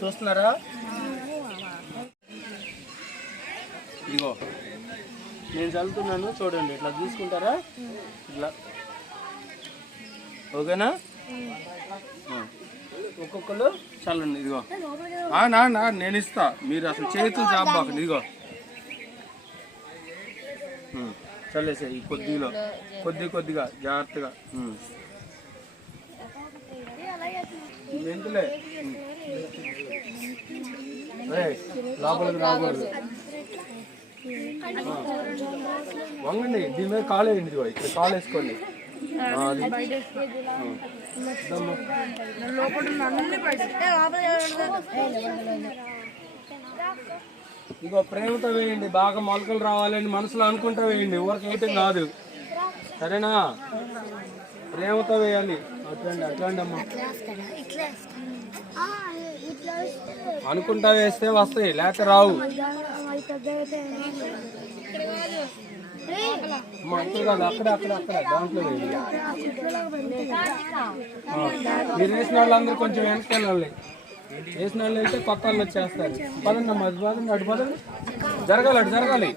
చూస్తున్నారా? ఇదిగో నేను చల్లుతున్నాను, చూడండి. ఇట్లా తీసుకుంటారా? ఇట్లా ఓకేనా? ఒక్కొక్కరు చల్లండి. ఇదిగో నా నేను ఇస్తా, మీరు అసలు చేతులు చాపబాకండి. ఇదిగో చల్లేసే ఈ కొద్దిలో కొద్దిగా జాగ్రత్తగా. మెంతులే లోపలికి రాకూడదు. వంగండి, దీని మీద కాలు వేయండి. ఇదిగో ఇక్కడ కాలు వేసుకోండి. ఇగో ప్రేమతో వేయండి, బాగా మొలకలు రావాలని మనసులో అనుకుంటా వేయండి, ఊరికి వేయటం కాదు, సరేనా? ప్రేమతో వేయాలి. అట్లాండి అమ్మా, అనుకుంటా వేస్తే వస్తాయి, లేక రావు. అక్కడ దాంట్లో వేయండి. మీరు వేసిన వాళ్ళందరూ కొంచెం వెనక్కి వేసిన వాళ్ళు అయితే కొత్త వాళ్ళు వచ్చేస్తారు. పదండి అమ్మా, అది పదండి, అటు పదండి, జరగాలి, అటు జరగాలి.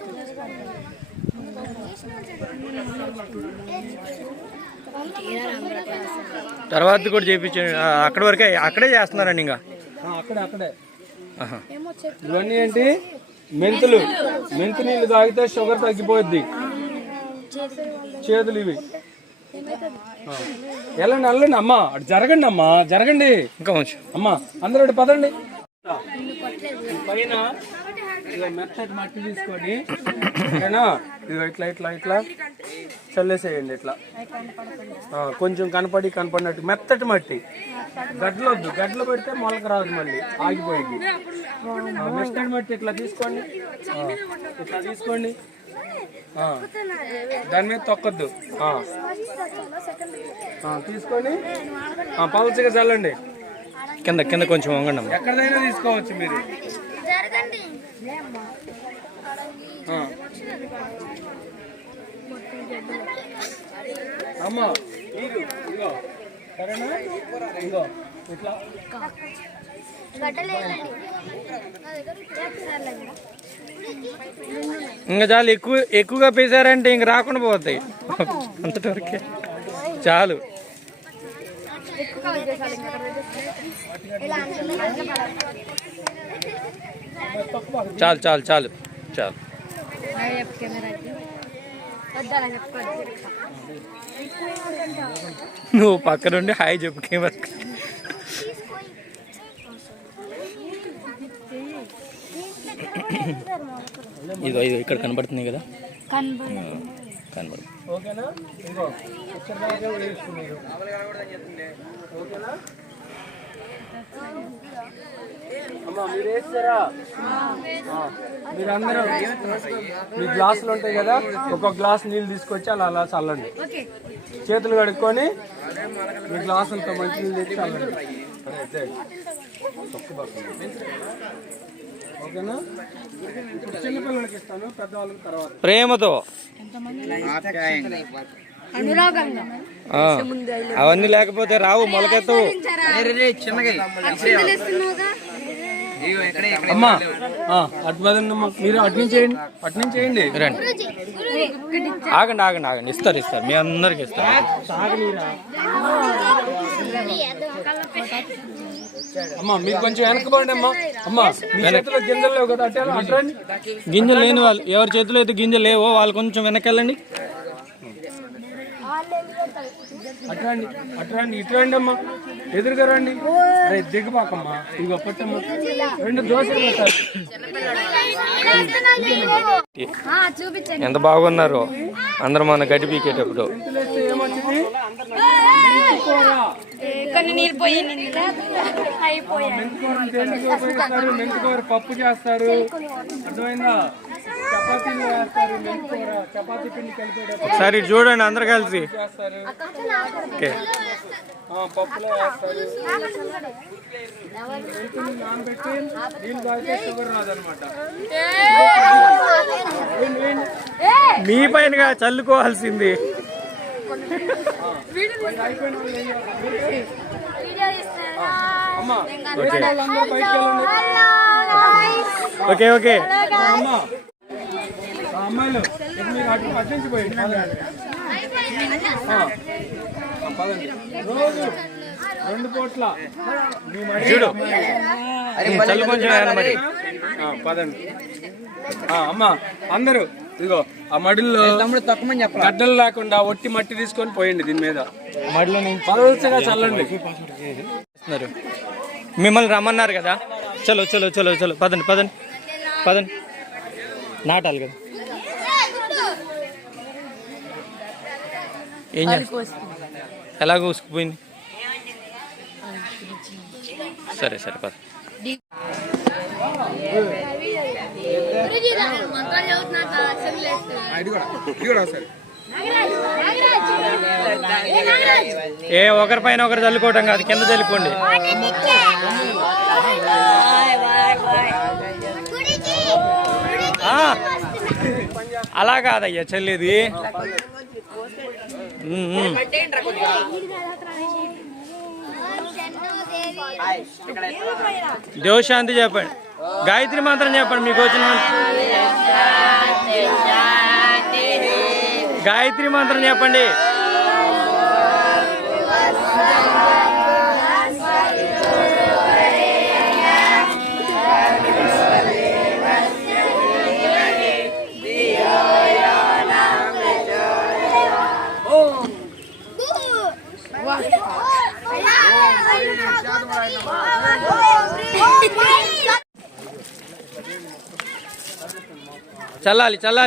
తర్వాత కూడా చేయించండి. అక్కడి వరకే అక్కడే చేస్తున్నారండి. ఇంకా అక్కడే ఇవన్నీ ఏంటి? మెంతులు. మెంతు నీళ్ళు తాగితే షుగర్ తగ్గిపోద్ది. చేతులు ఇవి. వెళ్ళండి అమ్మా, అటు జరగండి అమ్మా, జరగండి. ఇంకా అమ్మా అందరూ అటు పదండి. పైన మెత్తటి మట్టి తీసుకొని ఇట్లా చల్లేసేయండి. ఇట్లా కొంచెం కనపడినట్టు మెత్తటి మట్టి. గడ్డలొద్దు, గడ్డలు పెడితే మొలక రాదు, మళ్ళీ ఆగిపోయింది. మెత్తటి మట్టి ఇట్లా తీసుకోండి, ఇట్లా తీసుకోండి. దాని మీద తొక్కద్దు. తీసుకొని పలచగా చల్లండి. కింద కొంచెం వంగండి. ఎక్కడైనా తీసుకోవచ్చు మీరు. అమ్మా ఇదిగో, సరేనా? ఇదిగో ఇట్లా ఇంకా చాలు. ఎక్కువగా పేసారంటే ఇంక రాకుండా పోతాయి. అంతవరకే చాలు. చాలు చాలు చాలు చాలు. నువ్వు పక్క నుండి హాయ్ చెప్పు. కెమెరా ఇదో ఇక్కడ కనబడుతుంది కదా, కనబడుతుంది. ఓకేనా? అమ్మా మీరు వేస్తారా? మీరందరూ మీ గ్లాసులు ఉంటాయి కదా, ఒక్కొక్క గ్లాస్ నీళ్ళు తీసుకొచ్చి అలా చల్లండి. చేతులు కడుక్కొని మీ గ్లాసులతో మంచి నీళ్ళు తెచ్చి చల్లండి. ఓకేనా? ఇప్పుడు చిన్నపిల్లలకి ఇస్తాను, పెద్దవాళ్ళకి తర్వాత. ప్రేమతో అవన్నీ లేకపోతే రావు, మొలకెత్తవు. అమ్మా అటు పదండి అమ్మా, మీరు అటు నుంచి చేయండి. రండి, ఆగండి. ఇస్తారు మీ అందరికి ఇస్తారు. అమ్మా మీరు కొంచెం వెనకబడండి. అమ్మా మీ చేతిలో గింజలు లేవు కదా, గింజలు లేని వాళ్ళు, ఎవరి చేతిలో అయితే గింజలు లేవో వాళ్ళు కొంచెం వెనకెళ్ళండి. అట్రండి, ఇట్రండి అమ్మా, ఎదురుగా రండి. అరే దిగబాకమ్మా, ఇదిగో పట్టమ్మా, 2 దోశలు పెట్టాలి. ఎంత బాగున్నారు అందరూ మన గడ్డి పీకేటప్పుడు. మెంతుకూర పప్పు చేస్తారు, అర్థమైందా? చపాతీలు వేస్తారు, మెంతుకూర చపాతీ పిండి కలిపేటప్పుడు ఒకసారి చూడండి అందరు కలిసి చేస్తారు. పప్పులో వేస్తారు. మెంతులు నానబెట్టి నీళ్ళు తాగితే షుగర్ రాదనమాట. మీ పైనగా చల్లుకోవాల్సింది. అయిపోయిన అమ్మ వేసిన వాళ్ళందరూ బయటికి వెళ్ళండి. ఓకే ఓకే అమ్మ అమ్మాయిలు ఇక మీరు అటు పట్టించిపోయింది పదండి. రోజు 2 పూట్ల మీ మడి చూడు చల్లు కొంచెం వేయాలి మరి. పదండి. అమ్మ అందరూ ఇదిగో ఆ మడిల్లో గడ్డలు లేకుండా ఒట్టి మట్టి తీసుకొని పోయండి. దీని మీద మడిలో నుంచి పలసగా చల్లండి. మిమ్మల్ని రమ్మన్నారు కదా. చలో చలో చలో చలో పదండి పదండి పదండి. నాటాలి కదా. ఏం చేస్తా ఎలా కూసుకుపోయింది. సరే సరే పద. ఏ ఒకరి పైన ఒకరు చల్లుకోవటం కాదు, కింద చల్లుకోండి. అలా కాదయ్యా చల్లేది. దేవశాంతి చెప్పండి, గాయత్రి మంత్రం చెప్పండి. మీకు వచ్చిన గాయత్రి మంత్రం చెప్పండి. చల్లాలి చల్లాలి.